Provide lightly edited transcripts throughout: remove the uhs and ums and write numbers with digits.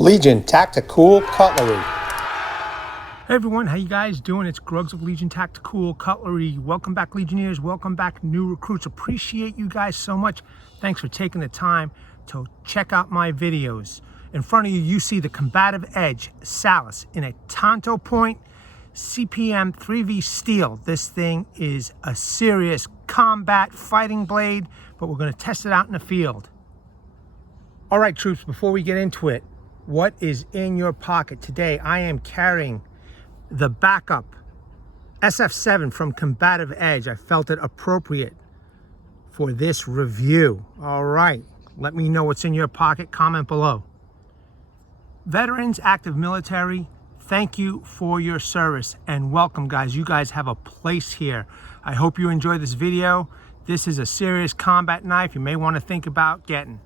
Legion Tactical Cutlery. Hey everyone, how you guys doing? It's Grugs of Legion Tactical Cutlery. Welcome back, Legionnaires. Welcome back, new recruits. Appreciate you guys so much. Thanks for taking the time to check out my videos. In front of you, you see the Combative Edge Salus in a Tanto Point CPM 3V steel. This thing is a serious combat fighting blade, but we're going to test it out in the field. All right, troops, before we get into it, what is in your pocket? Today, I am carrying the backup SF7 from Combative Edge. I felt it appropriate for this review. All right, let me know what's in your pocket. Comment below. Veterans, active military, thank you for your service and welcome, guys. You guys have a place here. I hope you enjoy this video. This is a serious combat knife you may want to think about getting.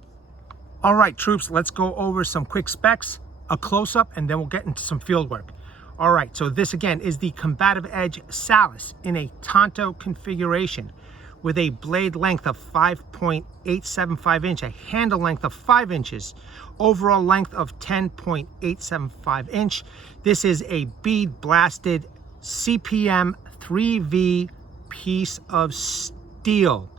All right, troops, let's go over some quick specs, a close-up, and then we'll get into some field work. All right, so this again is the Combative Edge Salus in a Tanto configuration with a blade length of 5.875 inch, a handle length of 5 inches, overall length of 10.875 inch. This is a bead blasted CPM 3V piece of steel.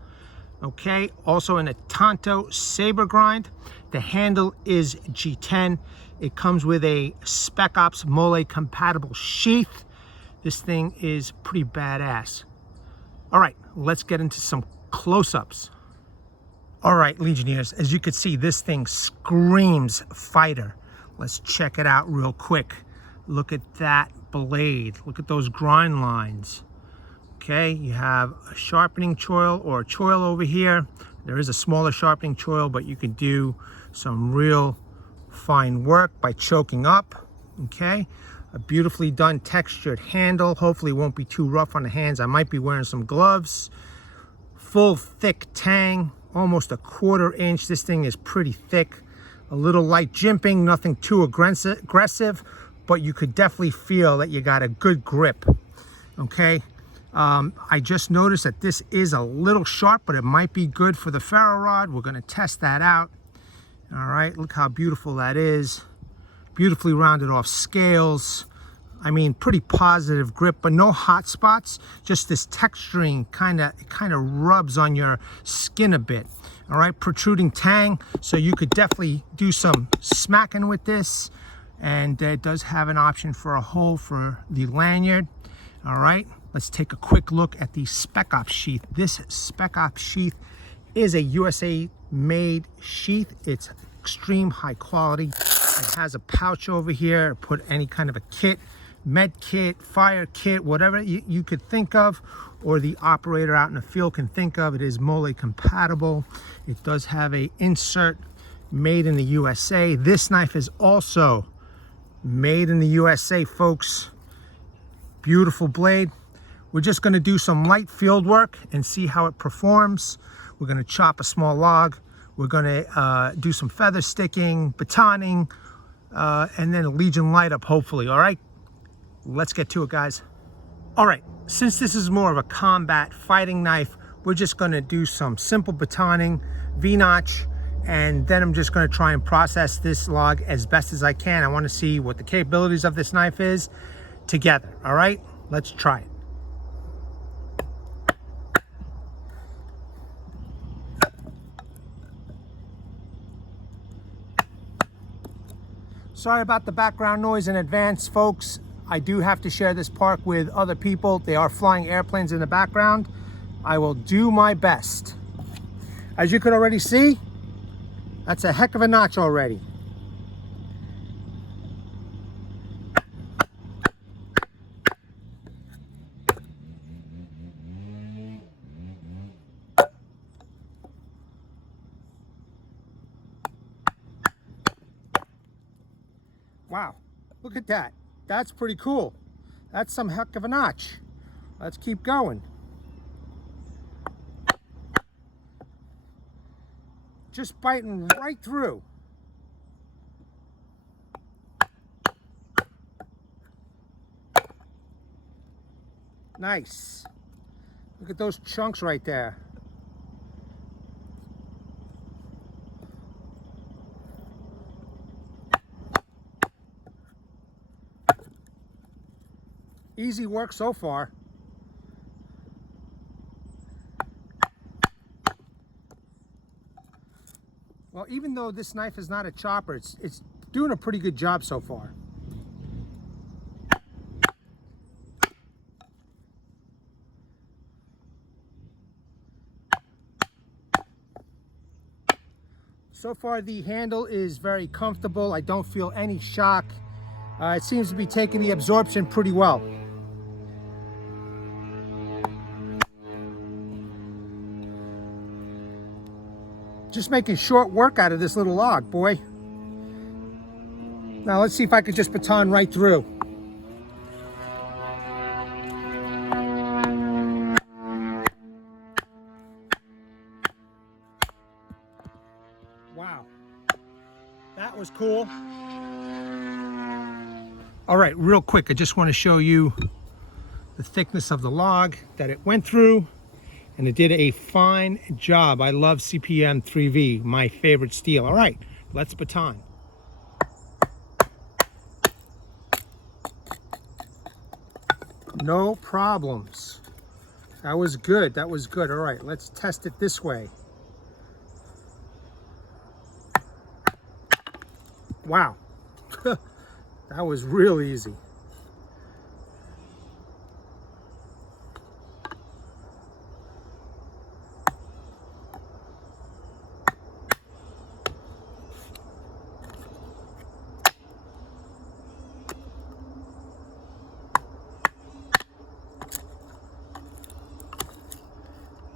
Okay, also in a Tanto saber grind. The handle is G10. It comes with a Spec Ops MOLLE compatible sheath. This thing is pretty badass. All right, let's get into some close-ups. All right, Legionnaires, as you can see, this thing screams fighter. Let's check it out real quick. Look at that blade. Look at those grind lines. Okay, you have a sharpening choil or a choil over here. There is a smaller sharpening choil, but you can do some real fine work by choking up. Okay, a beautifully done textured handle. Hopefully it won't be too rough on the hands. I might be wearing some gloves. Full thick tang, almost a 1/4 inch. This thing is pretty thick. A little light jimping, nothing too aggressive, but you could definitely feel that you got a good grip. Okay. I just noticed that this is a little sharp, but it might be good for the ferro rod. We're going to test that out. All right, look how beautiful that is. Beautifully rounded off scales. I mean, pretty positive grip, but no hot spots. Just this texturing kind of rubs on your skin a bit. All right, protruding tang, so you could definitely do some smacking with this. And it does have an option for a hole for the lanyard. All right, let's take a quick look at the Spec Ops sheath. This Spec Ops sheath is a USA made sheath. It's extreme high quality. It has a pouch over here to put any kind of a kit, med kit, fire kit, whatever you could think of, or the operator out in the field can think of. It is MOLLE compatible. It does have a insert made in the USA. This knife is also made in the USA, folks. Beautiful blade. We're just going to do some light field work and see how it performs. We're going to chop a small log. We're going to do some feather sticking, batoning, and then a Legion light up, hopefully. All right, let's get to it, guys. All right, since this is more of a combat fighting knife, we're just going to do some simple batoning, V-notch, and then I'm just going to try and process this log as best as I can. I want to see what the capabilities of this knife is together. All right, let's try it. Sorry about the background noise in advance, folks. I do have to share this park with other people. They are flying airplanes in the background. I will do my best. As you can already see, that's a heck of a notch already. Wow, look at that. That's pretty cool. That's some heck of a notch. Let's keep going. Just biting right through. Nice. Look at those chunks right there. Easy work so far. Well, even though this knife is not a chopper, it's doing a pretty good job so far. So far the handle is very comfortable. I don't feel any shock. It seems to be taking the absorption pretty well. Just making short work out of this little log, boy. Now let's see if I could just baton right through. Wow, that was cool. All right, real quick, I just want to show you the thickness of the log that it went through, and it did a fine job. I love CPM 3V, my favorite steel. All right, let's baton. No problems. That was good, that was good. All right, let's test it this way. Wow, that was real easy.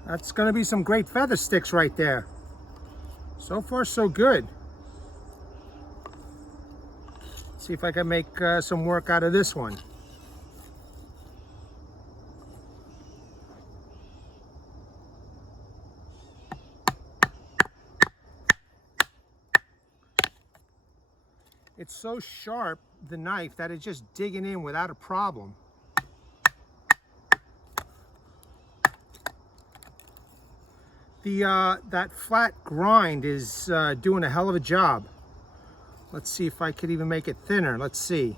That's gonna be some great feather sticks right there. So far, so good. See if I can make some work out of this one. It's so sharp, the knife, that it's just digging in without a problem. That flat grind is doing a hell of a job. Let's see if I could even make it thinner. Let's see.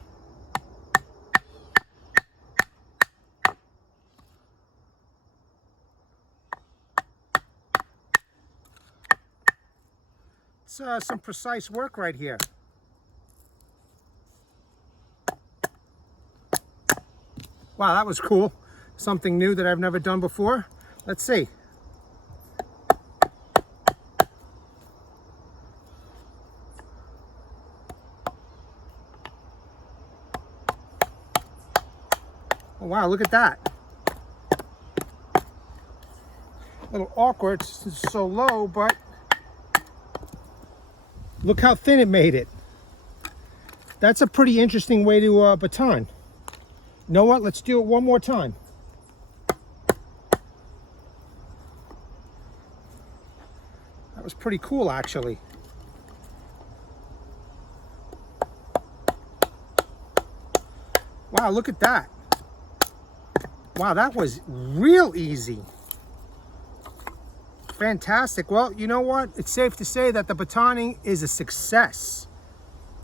It's some precise work right here. Wow, that was cool. Something new that I've never done before. Let's see. Oh, wow, look at that. A little awkward, it's so low, but look how thin it made it. That's a pretty interesting way to baton. You know what? Let's do it one more time. That was pretty cool, actually. Wow, look at that. Wow, that was real easy. Fantastic. Well, you know what? It's safe to say that the batoning is a success.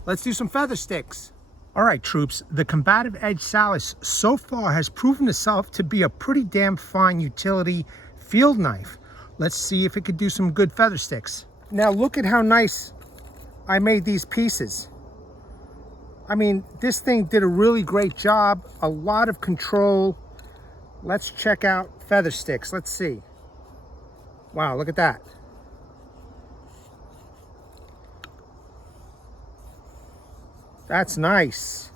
Let's do some feather sticks. All right, troops, the Combative Edge Salus so far has proven itself to be a pretty damn fine utility field knife. Let's see if it could do some good feather sticks. Now look at how nice I made these pieces. I mean, this thing did a really great job, a lot of control. Let's check out feather sticks. Let's see. Wow, look at that. That's nice.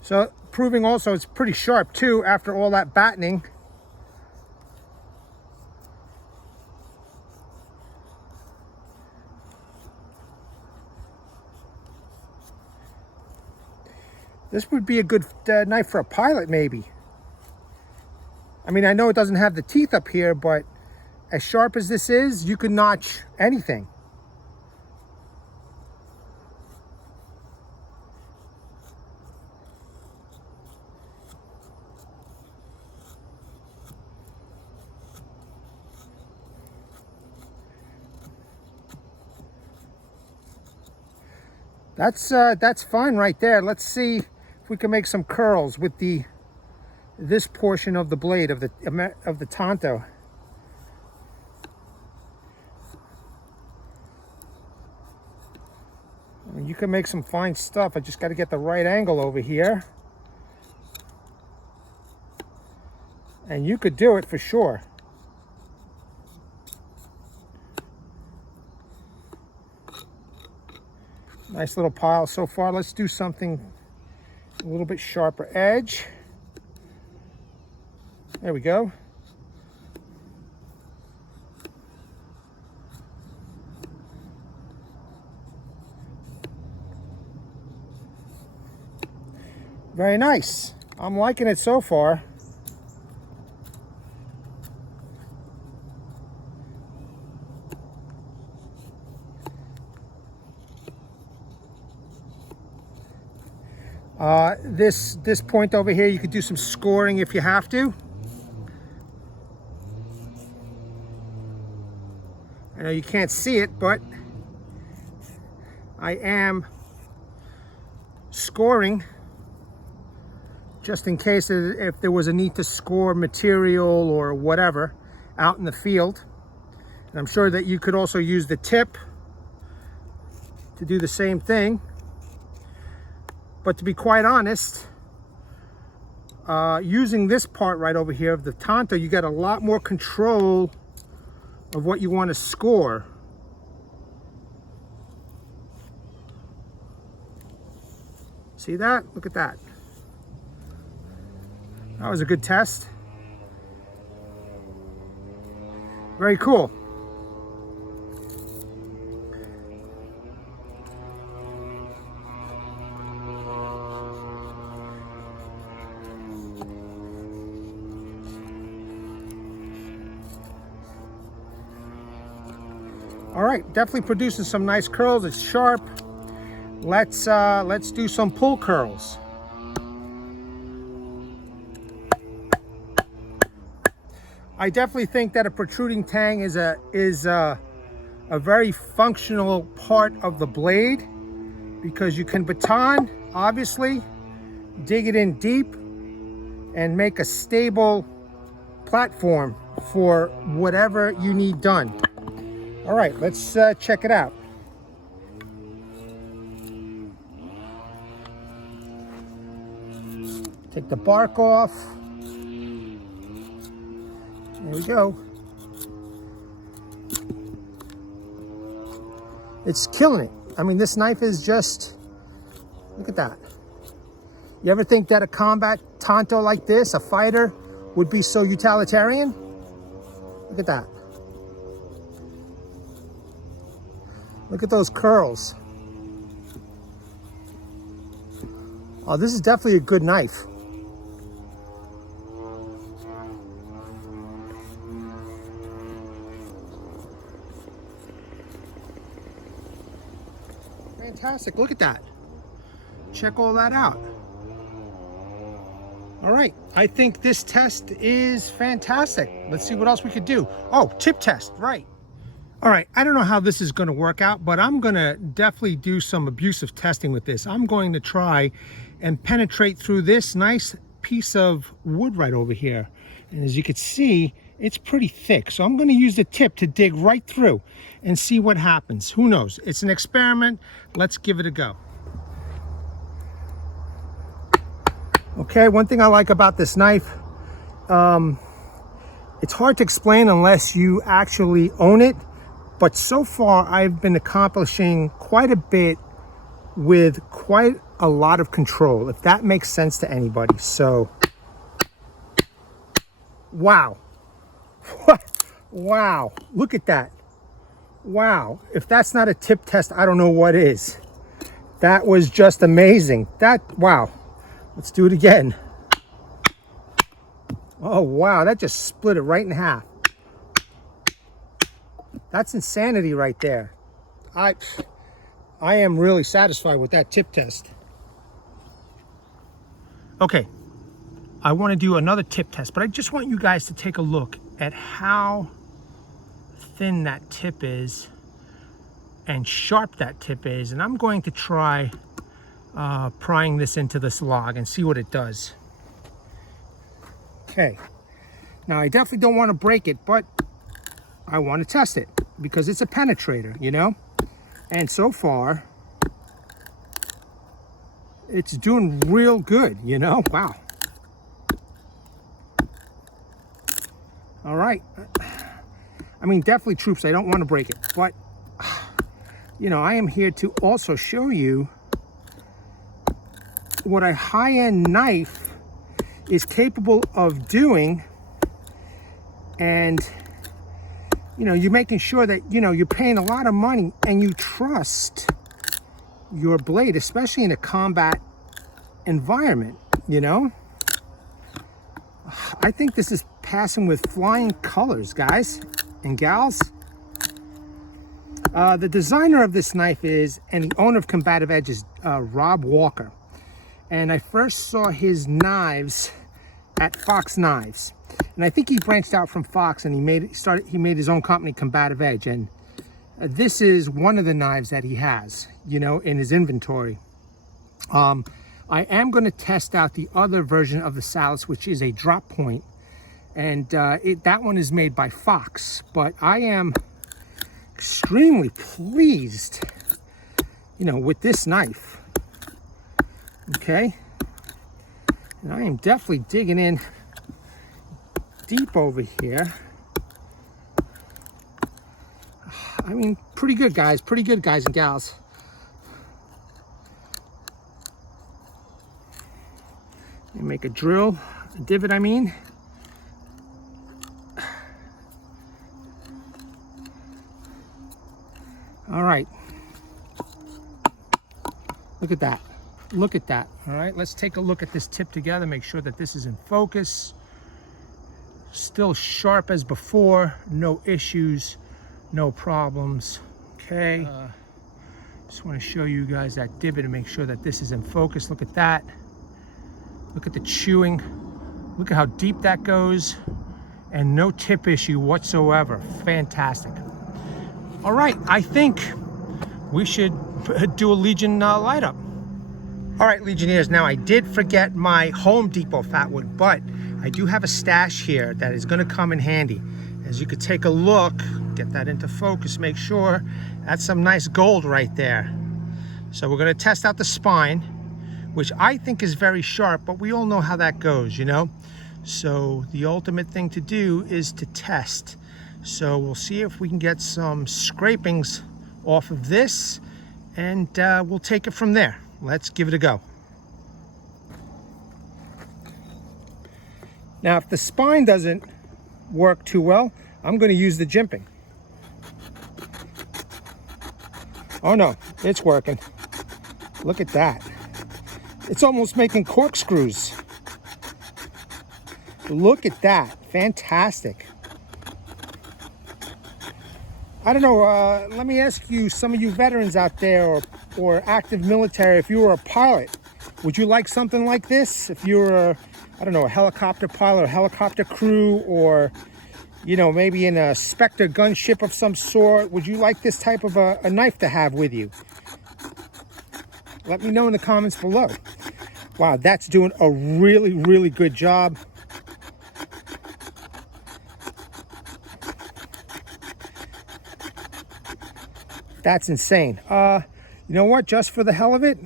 So, proving also it's pretty sharp too after all that batoning. This would be a good knife for a pilot, maybe. I mean, I know it doesn't have the teeth up here, but as sharp as this is, you could notch anything. That's fine right there. Let's see if we can make some curls with this portion of the blade of the Tanto. I mean, you can make some fine stuff. I just got to get the right angle over here. And you could do it for sure. Nice little pile so far. Let's do something a little bit sharper edge. There we go. Very nice. I'm liking it so far. This point over here, you could do some scoring if you have to. I know you can't see it, but I am scoring just in case if there was a need to score material or whatever out in the field. And I'm sure that you could also use the tip to do the same thing. But to be quite honest, using this part right over here of the Tanto, you get a lot more control of what you want to score. See that? Look at that. That was a good test. Very cool. All right, definitely producing some nice curls. It's sharp. Let's do some pull curls. I definitely think that a protruding tang is a very functional part of the blade, because you can baton, obviously, dig it in deep and make a stable platform for whatever you need done. All right, let's check it out. Take the bark off. There we go. It's killing it. I mean, this knife is just, look at that. You ever think that a combat Tanto like this, a fighter, would be so utilitarian? Look at that. Look at those curls. Oh, this is definitely a good knife. Fantastic, look at that. Check all that out. All right, I think this test is fantastic. Let's see what else we could do. Oh, tip test, right. All right, I don't know how this is gonna work out, but I'm gonna definitely do some abusive testing with this. I'm going to try and penetrate through this nice piece of wood right over here. And as you can see, it's pretty thick. So I'm gonna use the tip to dig right through and see what happens. Who knows? It's an experiment. Let's give it a go. Okay, one thing I like about this knife, it's hard to explain unless you actually own it. But so far, I've been accomplishing quite a bit with quite a lot of control, if that makes sense to anybody. So, wow. Wow, look at that. Wow, if that's not a tip test, I don't know what is. That was just amazing. Wow. Let's do it again. Oh, wow, that just split it right in half. That's insanity right there. I am really satisfied with that tip test. Okay, I want to do another tip test, but I just want you guys to take a look at how thin that tip is and sharp that tip is. And I'm going to try prying this into this log and see what it does. Okay, now I definitely don't want to break it, but I want to test it because it's a penetrator, you know? And so far, it's doing real good, you know? Wow. All right. I mean, definitely, troops, I don't want to break it, but, you know, I am here to also show you what a high-end knife is capable of doing. And, you know, you're making sure that, you know, you're paying a lot of money and you trust your blade, especially in a combat environment, you know? I think this is passing with flying colors, guys and gals. The designer of this knife is, and the owner of Combative Edge is Rob Walker. And I first saw his knives at Fox Knives. And I think he branched out from Fox and he made his own company, Combative Edge. And this is one of the knives that he has, you know, in his inventory. I am going to test out the other version of the Salus, which is a drop point. And that one is made by Fox. But I am extremely pleased, you know, with this knife. Okay. And I am definitely digging in deep over here. I mean, pretty good, guys. Pretty good, guys and gals. And make a drill, a divot, I mean. All right. Look at that. Look at that. All right, let's take a look at this tip together, make sure that this is in focus. Still sharp as before, no issues, no problems. Okay. Just want to show you guys that divot and make sure that this is in focus. Look at that. Look at the chewing. Look at how deep that goes. And no tip issue whatsoever. Fantastic. All right, I think we should do a Legion light up. All right, Legionnaires, now I did forget my Home Depot fatwood, but I do have a stash here that is gonna come in handy. As you could take a look, get that into focus, make sure, that's some nice gold right there. So we're gonna test out the spine, which I think is very sharp, but we all know how that goes, you know? So the ultimate thing to do is to test. So we'll see if we can get some scrapings off of this, and we'll take it from there. Let's give it a go. Now, if the spine doesn't work too well, I'm going to use the jimping. Oh no, it's working. Look at that. It's almost making corkscrews. Look at that. Fantastic. I don't know, let me ask you, some of you veterans out there or active military, if you were a pilot, would you like something like this? If you were, I don't know, a helicopter pilot or helicopter crew, or, you know, maybe in a Spectre gunship of some sort, would you like this type of a knife to have with you? Let me know in the comments below. Wow, that's doing a really, really good job. That's insane. You know what? Just for the hell of it,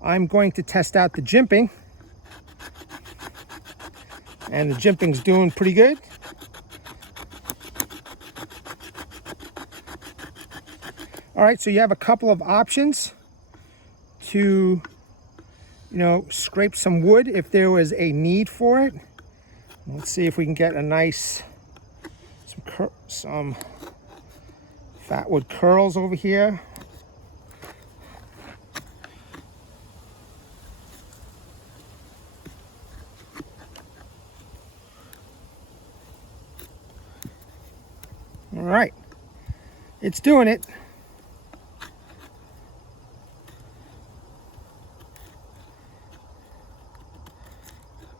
I'm going to test out the jimping. And the jimping's doing pretty good. All right, so you have a couple of options to, you know, scrape some wood if there was a need for it. Let's see if we can get a nice, some fatwood curls over here. All right, it's doing it.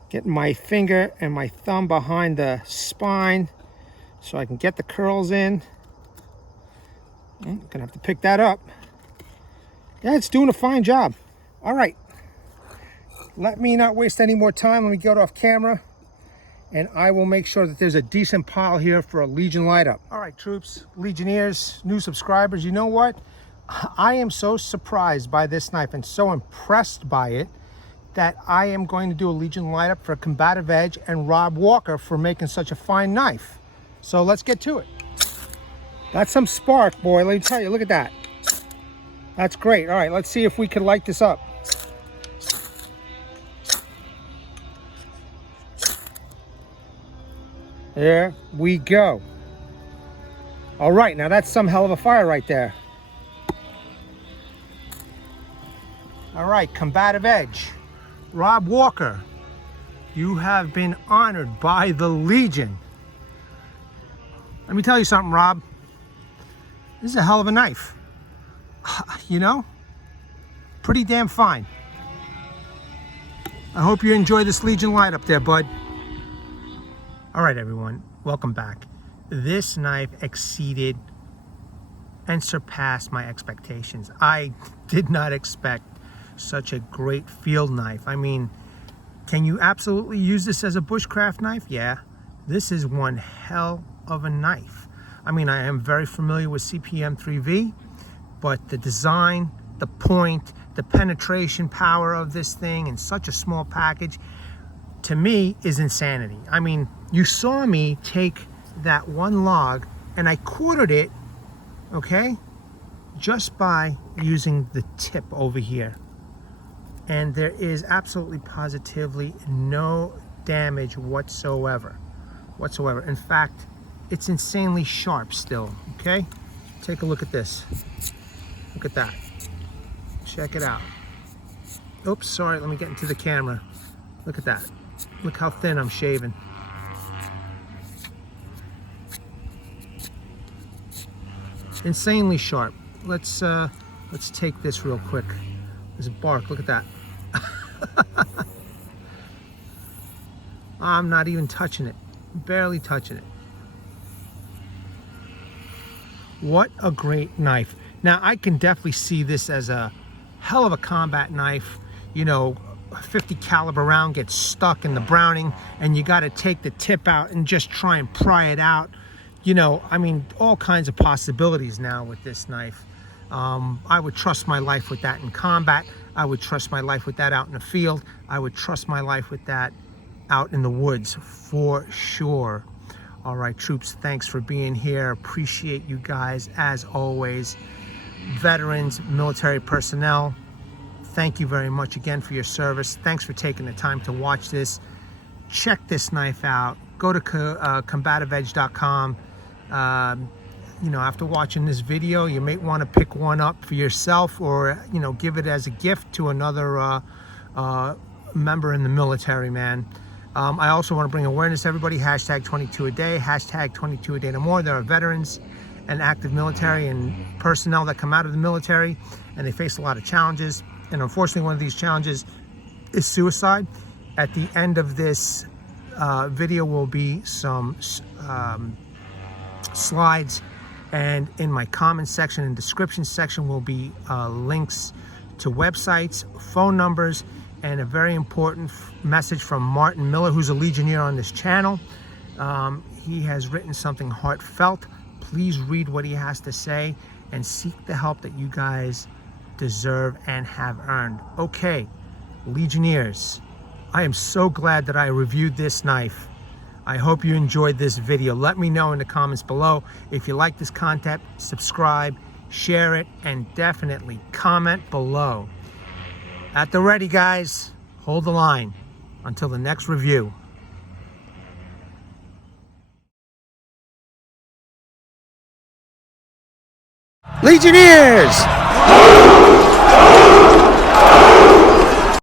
Getting my finger and my thumb behind the spine so I can get the curls in. I'm gonna have to pick that up. Yeah, it's doing a fine job. All right. Let me not waste any more time. Let me get off camera, and I will make sure that there's a decent pile here for a Legion light up. All right, troops, Legionnaires, new subscribers, you know what? I am so surprised by this knife and so impressed by it that I am going to do a Legion light up for Combative Edge and Rob Walker for making such a fine knife. So let's get to it. That's some spark, boy. Let me tell you, look at that. That's great. All right, let's see if we can light this up. There we go. All right, now that's some hell of a fire right there. All right, Combative Edge. Rob Walker, you have been honored by the Legion. Let me tell you something, Rob. This is a hell of a knife. You know, pretty damn fine. I hope you enjoy this Legion light up there, bud. All right, everyone, welcome back. This knife exceeded and surpassed my expectations. I did not expect such a great field knife. I mean, can you absolutely use this as a bushcraft knife? Yeah, this is one hell of a knife. I mean, I am very familiar with CPM 3V, but the design, the point, the penetration power of this thing in such a small package, to me, is insanity. I mean, you saw me take that one log and I quartered it, okay, just by using the tip over here. And there is absolutely positively no damage whatsoever. In fact, it's insanely sharp still, okay? Take a look at this. Look at that. Check it out. Oops, sorry, let me get into the camera. Look at that. Look how thin I'm shaving. Insanely sharp. Let's take this real quick. There's a bark, look at that. I'm not even touching it, barely touching it. What a great knife. Now I can definitely see this as a hell of a combat knife. You know, a 50 caliber round gets stuck in the Browning and you got to take the tip out and just try and pry it out. You know, I mean, all kinds of possibilities now with this knife. I would trust my life with that in combat. I would trust my life with that out in the field. I would trust my life with that out in the woods for sure. All right, troops, thanks for being here. Appreciate you guys as always. Veterans, military personnel, thank you very much again for your service. Thanks for taking the time to watch this. Check this knife out. Go to combativeedge.com. You know, after watching this video, you may want to pick one up for yourself, or, you know, give it as a gift to another member in the military, man. I also want to bring awareness to everybody. Hashtag 22 a day, hashtag 22 a day no more. There are veterans and active military and personnel that come out of the military, and they face a lot of challenges. And unfortunately, one of these challenges is suicide. At the end of this video will be some slides, and in my comments section and description section will be links to websites, phone numbers, and a very important message from Martin Miller, who's a Legionnaire on this channel. He has written something heartfelt. Please read what he has to say and seek the help that you guys deserve and have earned. Okay, Legionnaires, I am so glad that I reviewed this knife. I hope you enjoyed this video. Let me know in the comments below. If you like this content, subscribe, share it, and definitely comment below. At the ready, guys. Hold the line until the next review. Legionnaires!